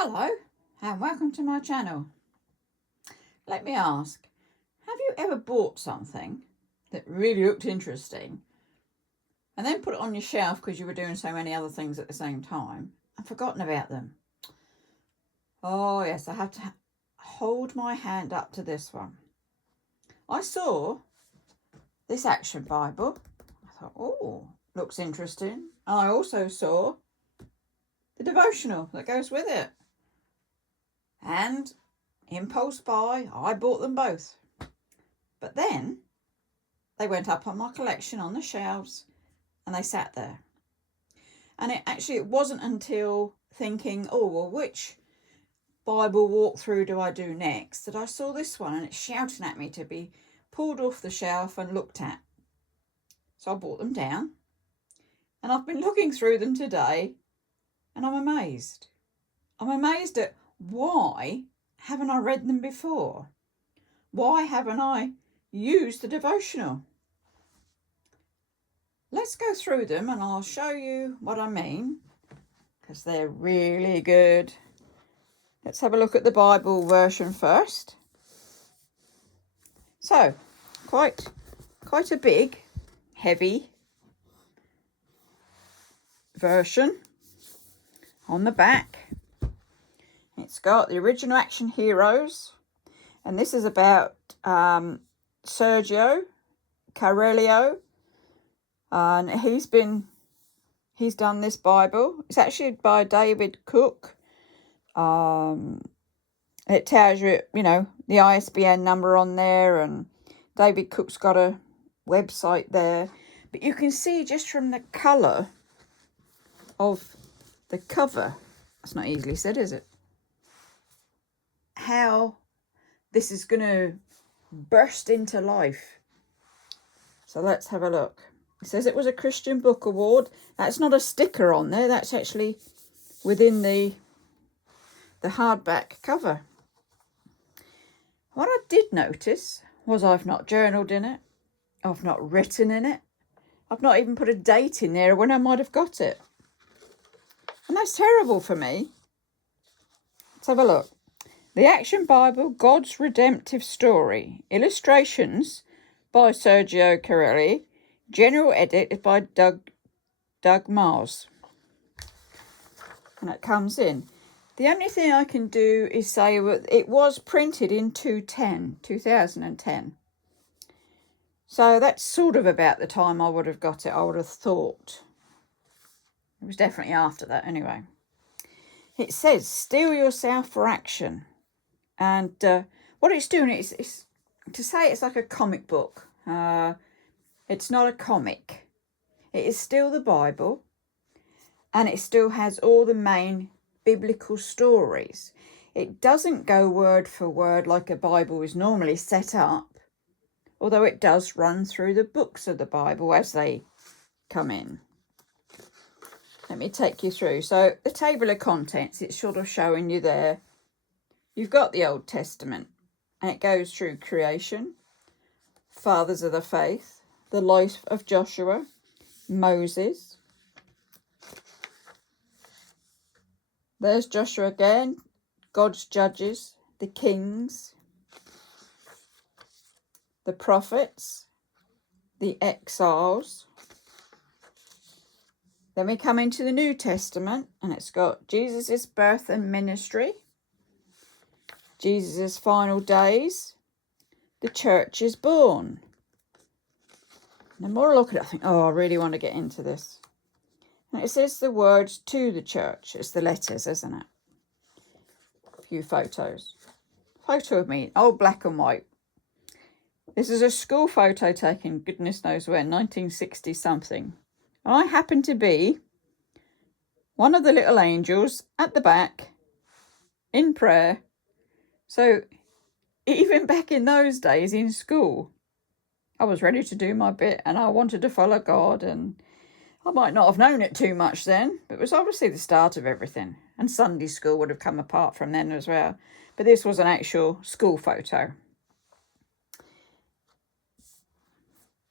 Hello and welcome to my channel. Let me ask, have you ever bought something that really looked interesting and then put it on your shelf because you were doing so many other things at the same time and forgotten about them? Oh yes, I have to hold my hand up to this one. I saw this Action Bible. I thought, oh, looks interesting. And I also saw the devotional that goes with it. And impulse buy, I bought them both. But then they went up on my collection on the shelves and they sat there. And it wasn't until thinking, oh, well, which Bible walkthrough do I do next, that I saw this one and it's shouting at me to be pulled off the shelf and looked at. So I brought them down and I've been looking through them today and I'm amazed. I'm amazed at why haven't I read them before? Why haven't I used the devotional? Let's go through them and I'll show you what I mean, because they're really good. Let's have a look at the Bible version first. So, quite a big, heavy version. On the back, it's got the original action heroes, and this is about Sergio Carello, and he's done this Bible. It's actually by David Cook. It tells you, the ISBN number on there, and David Cook's got a website there. But you can see just from the colour of the cover, that's not easily said, is it? How this is going to burst into life. So let's have a look. It says it was a Christian Book Award. That's not a sticker on there. That's actually within the hardback cover. What I did notice was I've not journaled in it. I've not written in it. I've not even put a date in there when I might have got it. And that's terrible for me. Let's have a look. The Action Bible, God's Redemptive Story. Illustrations by Sergio Carelli. General edit is by Doug Mars. And it comes in. The only thing I can do is say it was printed in 2010. So that's sort of about the time I would have got it, I would have thought. It was definitely after that anyway. It says, steel yourself for action. And what it's doing is to say it's like a comic book. It's not a comic. It is still the Bible. And it still has all the main biblical stories. It doesn't go word for word like a Bible is normally set up. Although it does run through the books of the Bible as they come in. Let me take you through. So the table of contents, it's sort of showing you there. You've got the Old Testament and it goes through creation, fathers of the faith, the life of Joshua, Moses. There's Joshua again, God's judges, the kings, the prophets, the exiles. Then we come into the New Testament and it's got Jesus' birth and ministry, Jesus' final days, the church is born. The more I look at it, I think, oh, I really want to get into this. And it says the words to the church. It's the letters, isn't it? A few photos. Photo of me, old black and white. This is a school photo taken, goodness knows when, 1960 something. I happen to be one of the little angels at the back in prayer. So even back in those days in school, I was ready to do my bit and I wanted to follow God, and I might not have known it too much then, but it was obviously the start of everything. And Sunday school would have come apart from then as well. But this was an actual school photo.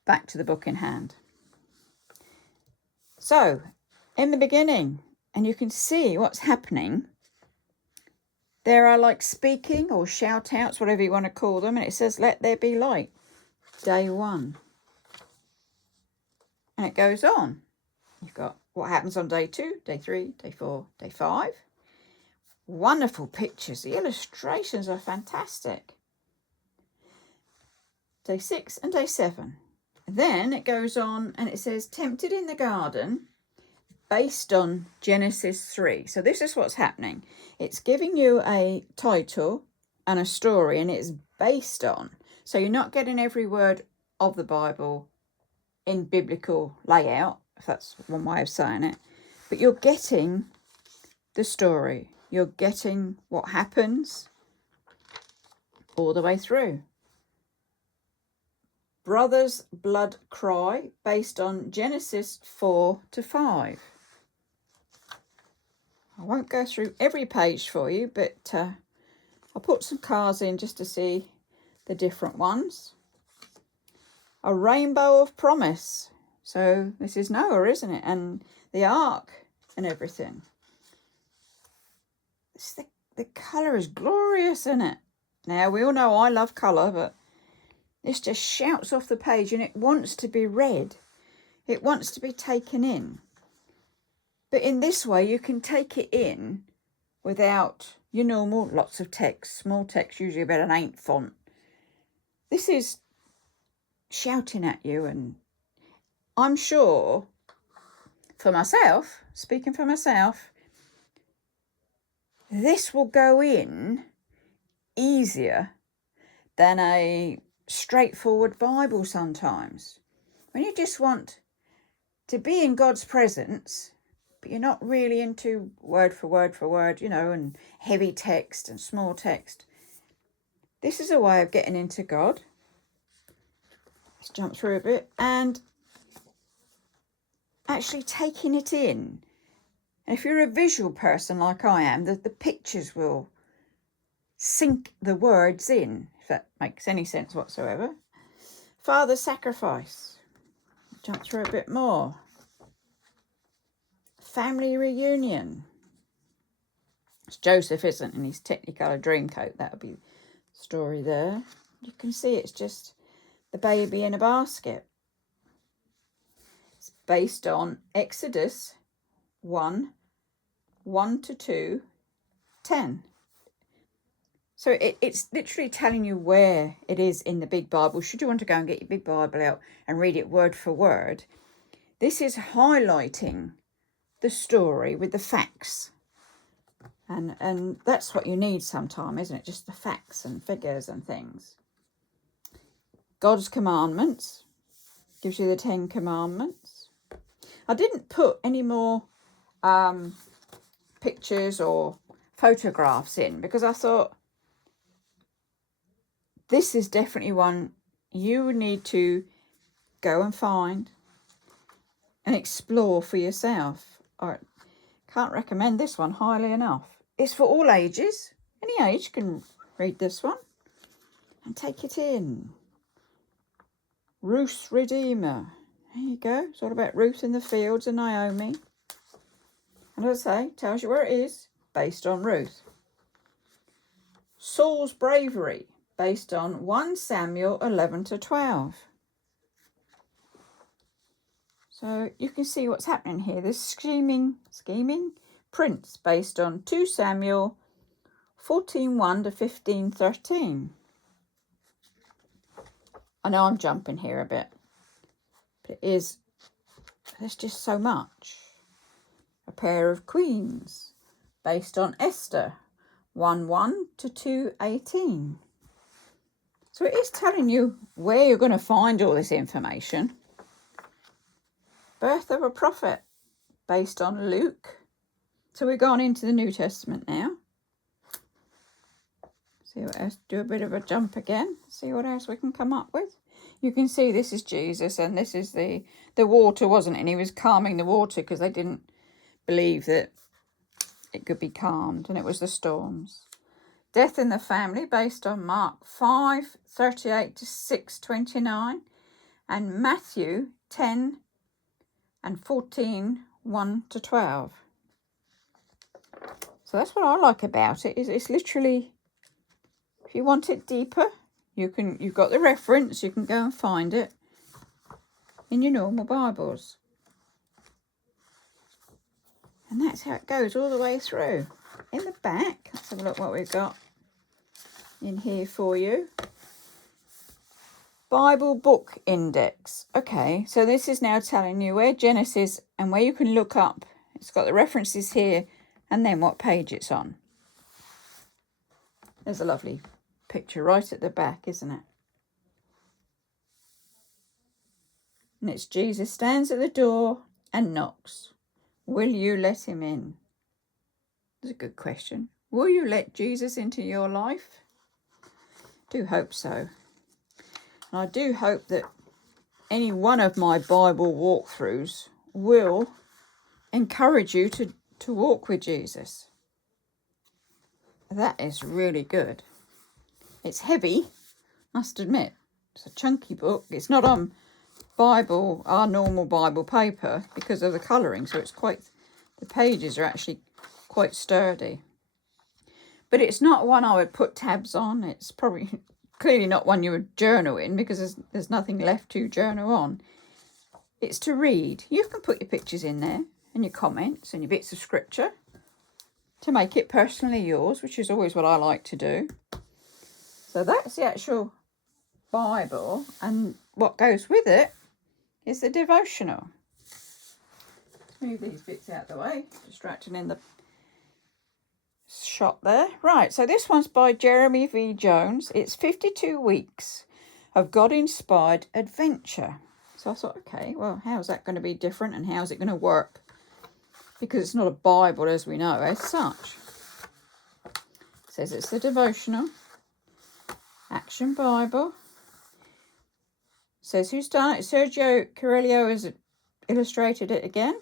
Back to the book in hand. So, in the beginning, and you can see what's happening There are like speaking or shout outs, whatever you want to call them. And it says, let there be light. Day 1. And it goes on. You've got what happens on day 2, day 3, day 4, day 5. Wonderful pictures. The illustrations are fantastic. Day 6 and day 7. Then it goes on and it says, tempted in the garden, based on Genesis 3. So this is what's happening. It's giving you a title and a story, and it's based on. So you're not getting every word of the Bible in biblical layout, if that's one way of saying it, but you're getting the story. You're getting what happens all the way through. Brother's blood cry, based on Genesis 4 to 5. I won't go through every page for you, but I'll put some cards in just to see the different ones. A rainbow of promise. So this is Noah, isn't it? And the ark and everything. The colour is glorious, isn't it? Now, we all know I love colour, but this just shouts off the page and it wants to be read. It wants to be taken in. But in this way, you can take it in without your normal lots of text, small text, usually about an 8 font. This is shouting at you, and I'm sure for myself, speaking for myself, this will go in easier than a straightforward Bible sometimes. When you just want to be in God's presence, but you're not really into word for word, and heavy text and small text. This is a way of getting into God. Let's jump through a bit and actually taking it in. And if you're a visual person like I am, the pictures will sink the words in, if that makes any sense whatsoever. Father's sacrifice. Jump through a bit more. Family reunion. It's Joseph, isn't it? In his Technicolor Dreamcoat. That would be the story there. You can see it's just the baby in a basket. It's based on Exodus 1 to 2, 10. So it's literally telling you where it is in the big Bible. Should you want to go and get your big Bible out and read it word for word, this is highlighting the story with the facts. And that's what you need sometimes, isn't it? Just the facts and figures and things. God's commandments. Gives you the 10 commandments. I didn't put any more pictures or photographs in because I thought this is definitely one you need to go and find and explore for yourself. I can't recommend this one highly enough. It's for all ages. Any age can read this one and take it in. Ruth's Redeemer. There you go. It's all about Ruth in the fields and Naomi. And as I say, tells you where it is, based on Ruth. Saul's bravery, based on 1 Samuel 11 to 12. So you can see what's happening here. This scheming prince, based on 2 Samuel 14:1 to 15:13. I know I'm jumping here a bit, but there's just so much. A pair of queens, based on Esther 1:1 to 2:18. So it is telling you where you're going to find all this information. Birth of a prophet, based on Luke. So we've gone into the New Testament now. See what else, do a bit of a jump again. See what else we can come up with. You can see this is Jesus and this is the water, wasn't it? And he was calming the water because they didn't believe that it could be calmed, and it was the storms. Death in the family, based on Mark 5:38 to 6:29 and Matthew 10 and 14:1 to 12. So that's what I like about it. Is it's literally, if you want it deeper, you've got the reference. You can go and find it in your normal Bibles. And that's how it goes all the way through. In the back, let's have a look what we've got in here for you. Bible book index. Okay, so this is now telling you where Genesis and where you can look up. It's got the references here and then what page it's on. There's a lovely picture right at the back, isn't it? And it's Jesus stands at the door and knocks. Will you let him in? That's a good question. Will you let Jesus into your life? Do hope so. And I do hope that any one of my Bible walkthroughs will encourage you to walk with Jesus. That is really good. It's heavy, must admit. It's a chunky book. It's not on our normal Bible paper because of the colouring, so the pages are actually quite sturdy. But it's not one I would put tabs on. It's probably clearly not one you would journal in because there's nothing left to journal on. It's to read. You can put your pictures in there and your comments and your bits of scripture to make it personally yours, which is always what I like to do. So that's the actual Bible, and what goes with it is the devotional. Let's move these bits out of the way, distracting in the shot there. Right, so this one's by Jeremy V. Jones. It's 52 weeks of God-inspired adventure. So I thought, okay, well, how's that going to be different and how's it going to work? Because it's not a Bible as we know as such. It says it's the devotional. Action Bible. It says who's done it? Sergio Carello has illustrated it again.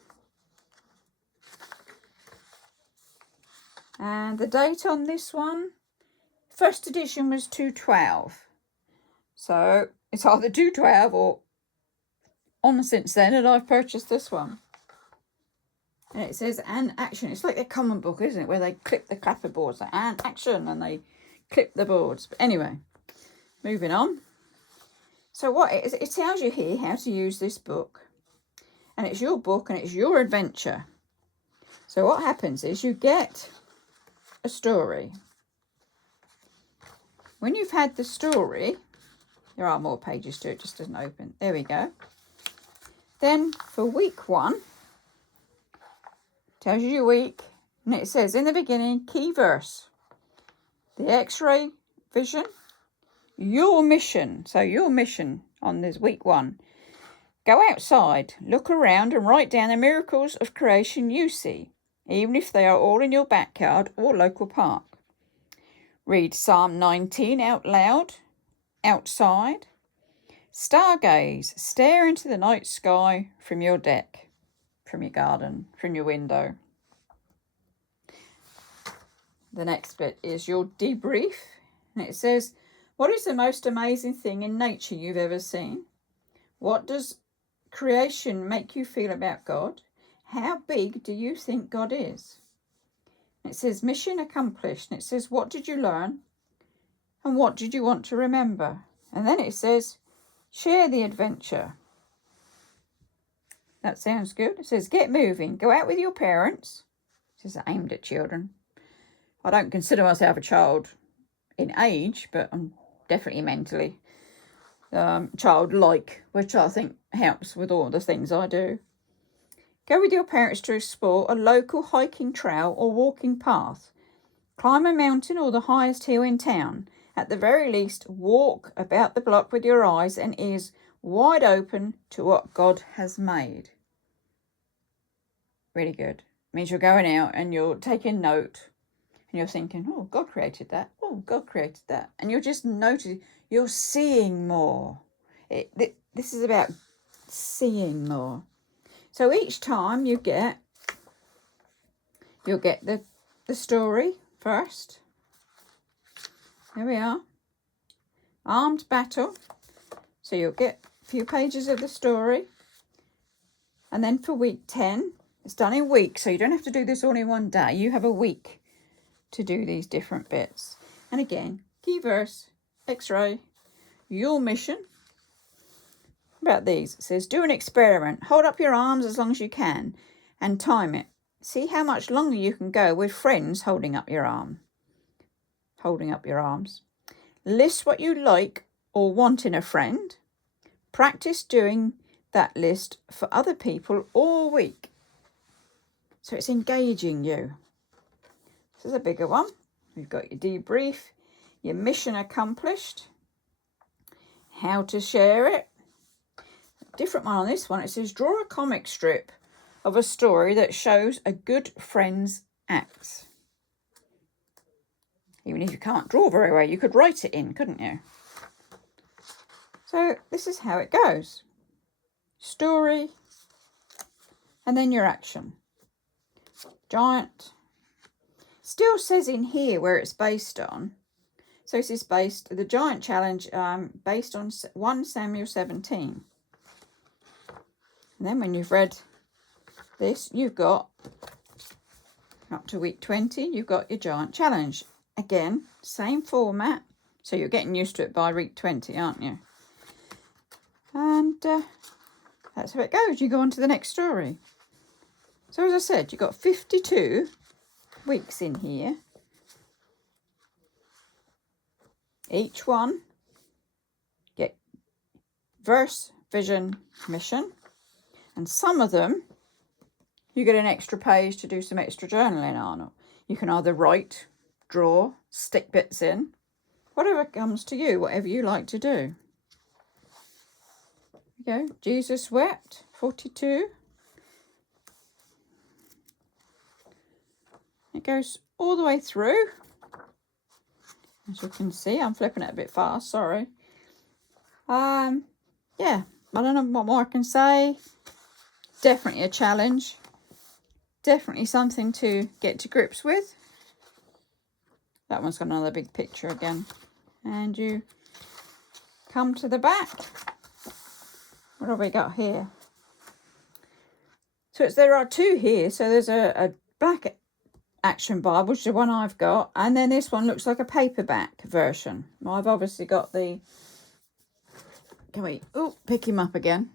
And the date on this one, first edition was 2/12. So it's either 2/12 or on since then, and I've purchased this one. And it says, and action. It's like a common book, isn't it? Where they clip the clapperboards, like, and action, and they clip the boards. But anyway, moving on. So what it is, it tells you here how to use this book. And it's your book and it's your adventure. So what happens is you get a story. When you've had the story, there are more pages to it, just doesn't open. There we go. Then for week 1, tells you your week, and it says in the beginning, key verse, the X-ray vision, your mission. So your mission on this week 1, go outside, look around and write down the miracles of creation you see, even if they are all in your backyard or local park. Read Psalm 19 out loud, outside. Stargaze, stare into the night sky from your deck, from your garden, from your window. The next bit is your debrief, and it says, what is the most amazing thing in nature you've ever seen? What does creation make you feel about God? How big do you think God is? And it says mission accomplished, and it says what did you learn and what did you want to remember? And then it says share the adventure. That sounds good. It says get moving, go out with your parents. This is aimed at children. I don't consider myself a child in age, but I'm definitely mentally childlike, which I think helps with all the things I do. Go with your parents to explore a local hiking trail or walking path. Climb a mountain or the highest hill in town. At the very least, walk about the block with your eyes and ears wide open to what God has made. Really good. It means you're going out and you're taking note and you're thinking, oh, God created that. Oh, God created that. And you're just noticing, you're seeing more. This is about seeing more. So each time you'll get the story first. There we are. Armed battle. So you'll get a few pages of the story. And then for week 10, it's done in weeks. So you don't have to do this all in one day. You have a week to do these different bits. And again, key verse, X-ray, your mission. About these, it says, do an experiment. Hold up your arms as long as you can and time it. See how much longer you can go with friends holding up your arms. List what you like or want in a friend. Practice doing that list for other people all week. So it's engaging you. This is a bigger one. We've got your debrief, your mission accomplished, how to share it. A different one on this one. It says, draw a comic strip of a story that shows a good friend's acts. Even if you can't draw very well, you could write it in, couldn't you? So this is how it goes. Story, and then your action. Giant. Still says in here where it's based on. So this is the Giant Challenge, based on 1 Samuel 17. And then when you've read this, you've got up to week 20, you've got your Giant Challenge. Again, same format. So you're getting used to it by week 20, aren't you? And that's how it goes. You go on to the next story. So as I said, you've got 52 weeks in here. Each one get verse, vision, mission. And some of them, you get an extra page to do some extra journaling on. You can either write, draw, stick bits in, whatever comes to you, whatever you like to do. There you go. Jesus wept, 42. It goes all the way through. As you can see, I'm flipping it a bit fast, sorry. Yeah, I don't know what more I can say. Definitely a challenge. Definitely something to get to grips with. That one's got another big picture again. And you come to the back. What have we got here? So there are two here. So there's a black Action Bible, which is the one I've got. And then this one looks like a paperback version. Well, I've obviously got the... Can we... Oh, pick him up again.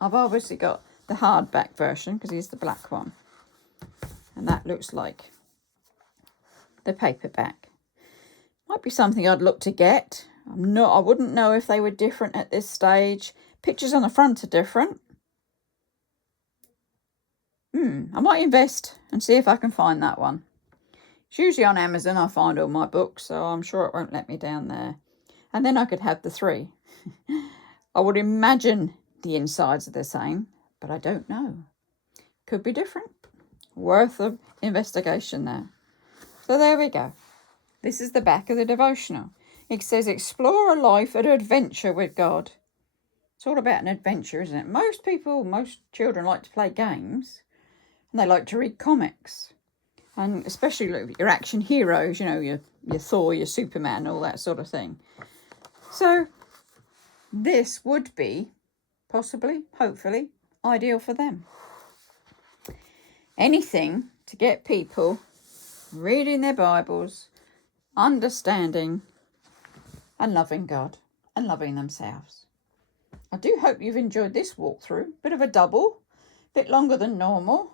I've obviously got the hardback version because he's the black one. And that looks like the paperback. Might be something I'd look to get. I wouldn't know if they were different at this stage. Pictures on the front are different. I might invest and see if I can find that one. It's usually on Amazon I find all my books, so I'm sure it won't let me down there. And then I could have the 3. I would imagine the insides are the same, but I don't know. Could be different. Worth of investigation there. So there we go. This is the back of the devotional. It says, explore a life of adventure with God. It's all about an adventure, isn't it? Most children like to play games. And they like to read comics. And especially your action heroes, you know, your Thor, your Superman, all that sort of thing. So this would be, possibly, hopefully, ideal for them. Anything to get people reading their Bibles, understanding and loving God and loving themselves. I do hope you've enjoyed this walkthrough. Bit of a double, bit longer than normal.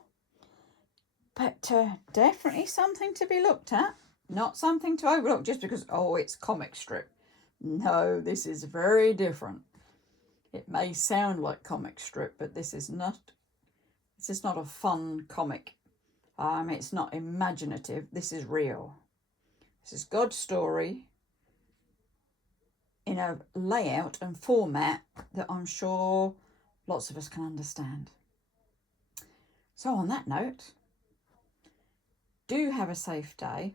But definitely something to be looked at. Not something to overlook just because, oh, it's comic strip. No, this is very different. It may sound like comic strip, but this is not a fun comic. It's not imaginative. This is real. This is God's story in a layout and format that I'm sure lots of us can understand. So on that note, do have a safe day.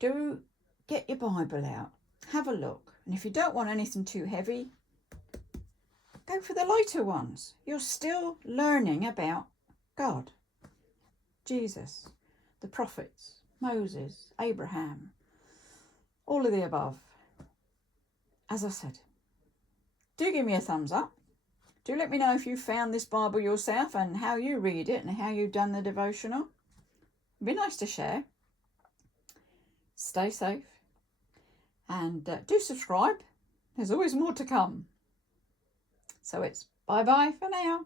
Do get your Bible out. Have a look. And if you don't want anything too heavy, go for the lighter ones. You're still learning about God, Jesus, the prophets, Moses, Abraham, all of the above. As I said, do give me a thumbs up. Do let me know if you found this Bible yourself and how you read it and how you've done the devotional. It'd be nice to share. stay safe, and do subscribe. There's always more to come. So it's bye-bye for now.